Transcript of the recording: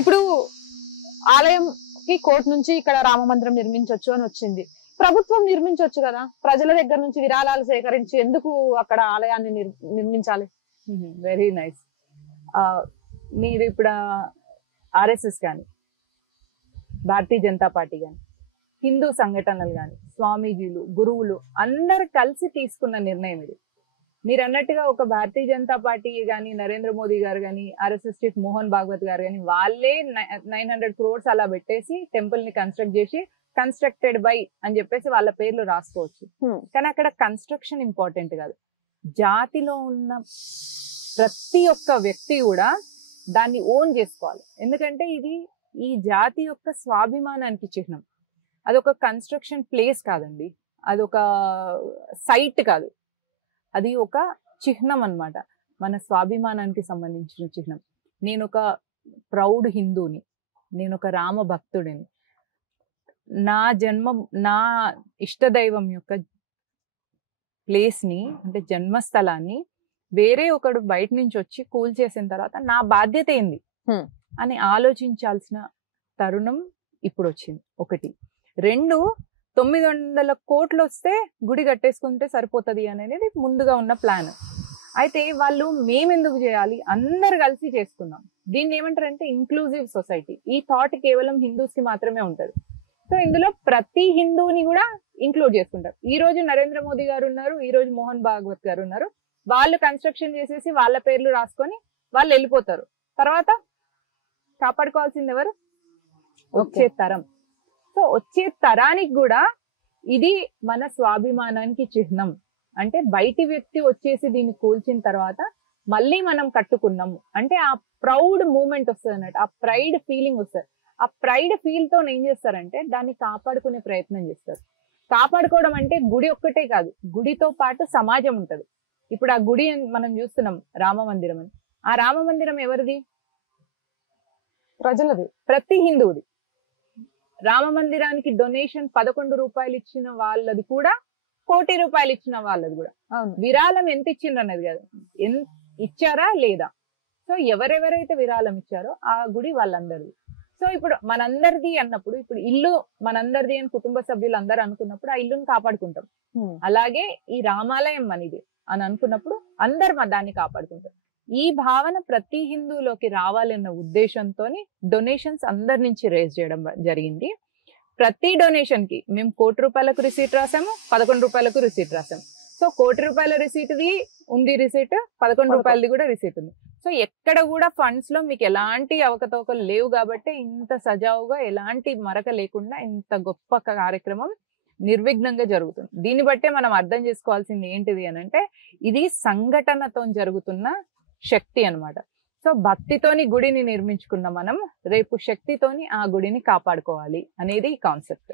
ఇప్పుడు ఆలయంకి కోర్టు నుంచి ఇక్కడ రామ మందిరం నిర్మించవచ్చు అని వచ్చింది. ప్రభుత్వం నిర్మించవచ్చు కదా, ప్రజల దగ్గర నుంచి విరాళాలు సేకరించి ఎందుకు అక్కడ ఆలయాన్ని నిర్మించాలి? Very nice. మీరు ఇప్పుడు ఆర్ఎస్ఎస్ కానీ, భారతీయ జనతా పార్టీ కానీ, హిందూ సంఘటనలు కానీ, స్వామీజీలు, గురువులు అందరు కలిసి తీసుకున్న నిర్ణయం ఇది. మీరు అన్నట్టుగా ఒక భారతీయ జనతా పార్టీ కానీ, నరేంద్ర మోదీ గారు కానీ, ఆర్ఎస్ఎస్ చీఫ్ మోహన్ భాగవత్ గారు కానీ, వాళ్ళే 900 crores అలా పెట్టేసి టెంపుల్ ని కన్స్ట్రక్ట్ చేసి కన్స్ట్రక్టెడ్ బై అని చెప్పేసి వాళ్ళ పేర్లు రాసుకోవచ్చు. కానీ అక్కడ కన్స్ట్రక్షన్ ఇంపార్టెంట్ కాదు. జాతిలో ఉన్న ప్రతి ఒక్క వ్యక్తి కూడా దాన్ని ఓన్ చేసుకోవాలి. ఎందుకంటే ఇది ఈ జాతి యొక్క స్వాభిమానానికి చిహ్నం. అదొక కన్స్ట్రక్షన్ ప్లేస్ కాదండి, అదొక సైట్ కాదు, అది ఒక చిహ్నం అన్నమాట, మన స్వాభిమానానికి సంబంధించిన చిహ్నం. నేను ఒక ప్రౌడ్ హిందూని, నేను ఒక రామ భక్తుడిని, నా ఇష్టదైవం యొక్క ప్లేస్ ని అంటే జన్మస్థలాన్ని వేరే ఒకడు బయట నుంచి వచ్చి కూల్ చేసిన తర్వాత నా బాధ్యత ఏంది అని ఆలోచించాల్సిన తరుణం ఇప్పుడు వచ్చింది. ఒకటి. రెండు, 900 కోట్లు వస్తే గుడి కట్టేసుకుంటే సరిపోతుంది అనేది ముందుగా ఉన్న ప్లాన్. అయితే వాళ్ళు మేమెందుకు చేయాలి, అందరు కలిసి చేసుకుందాం. దీన్ని ఏమంటారంటే ఇంక్లూజివ్ సొసైటీ. ఈ థాట్ కేవలం హిందూస్ కి మాత్రమే ఉంటది. సో ఇందులో ప్రతి హిందూని కూడా ఇంక్లూడ్ చేసుకుంటారు. ఈ రోజు నరేంద్ర మోదీ గారు ఉన్నారు, ఈ రోజు మోహన్ భాగవత్ గారు ఉన్నారు. వాళ్ళు కన్స్ట్రక్షన్ చేసేసి వాళ్ళ పేర్లు రాసుకొని వాళ్ళు వెళ్ళిపోతారు. తర్వాత కాపాడుకోవాల్సింది ఎవరు? వచ్చే తరం. సో వచ్చే తరానికి కూడా ఇది మన స్వాభిమానానికి చిహ్నం. అంటే బయటి వ్యక్తి వచ్చేసి దీన్ని కూల్చిన తర్వాత మళ్ళీ మనం కట్టుకున్నాము అంటే ఆ ప్రౌడ్ మూమెంట్ వస్తుంది అన్నట్టు, ఆ ప్రైడ్ ఫీలింగ్ వస్తుంది. ఆ ప్రైడ్ ఫీల్ తో ఏం చేస్తారంటే దాన్ని కాపాడుకునే ప్రయత్నం చేస్తారు. కాపాడుకోవడం అంటే గుడి ఒక్కటే కాదు, గుడితో పాటు సమాజం ఉంటది. ఇప్పుడు ఆ గుడి మనం చూస్తున్నాం రామ మందిరం అని. ఆ రామ మందిరం ఎవరిది? ప్రజలది, ప్రతి హిందువుది. రామ మందిరానికి డొనేషన్ 11 రూపాయలు ఇచ్చిన వాళ్ళది కూడా, 1 కోటి రూపాయలు ఇచ్చిన వాళ్ళది కూడా. విరాళం ఎంత ఇచ్చిండ్రు అనేది కాదు, ఇచ్చారా లేదా. సో ఎవరెవరైతే విరాళం ఇచ్చారో ఆ గుడి వాళ్ళందరిది. సో ఇప్పుడు మనందరిది అన్నప్పుడు, ఇప్పుడు ఇల్లు మనందరిది అని కుటుంబ సభ్యులు అందరూ అనుకున్నప్పుడు ఆ ఇల్లుని కాపాడుకుంటాం. అలాగే ఈ రామాలయం మనది అని అనుకున్నప్పుడు అందరు దాన్ని కాపాడుకుంటారు. ఈ భావన ప్రతి హిందువులోకి రావాలన్న ఉద్దేశంతో డొనేషన్స్ అందరి నుంచి రేజ్ చేయడం జరిగింది. ప్రతి డొనేషన్ కి మేము 1 కోటి రూపాయలకు రిసీట్ రాసాము, 11 రూపాయలకు రిసీట్ రాసాము. సో 1 కోటి రూపాయల రిసీట్ది ఉంది రిసీట్, 11 రూపాయలది కూడా రిసీట్ ఉంది. సో ఎక్కడ కూడా ఫండ్స్ లో మీకు ఎలాంటి అవకతవకలు లేవు కాబట్టి ఇంత సజావుగా ఎలాంటి మరక లేకుండా ఇంత గొప్ప కార్యక్రమం నిర్విఘ్నంగా జరుగుతుంది. దీన్ని బట్టే మనం అర్థం చేసుకోవాల్సింది ఏంటిది అని అంటే ఇది సంఘటనతో జరుగుతున్న శక్తి అన్నమాట. సో భక్తితోని గుడిని నిర్మించుకున్న మనం రేపు శక్తితోని ఆ గుడిని కాపాడుకోవాలి అనేది ఈ కాన్సెప్ట్.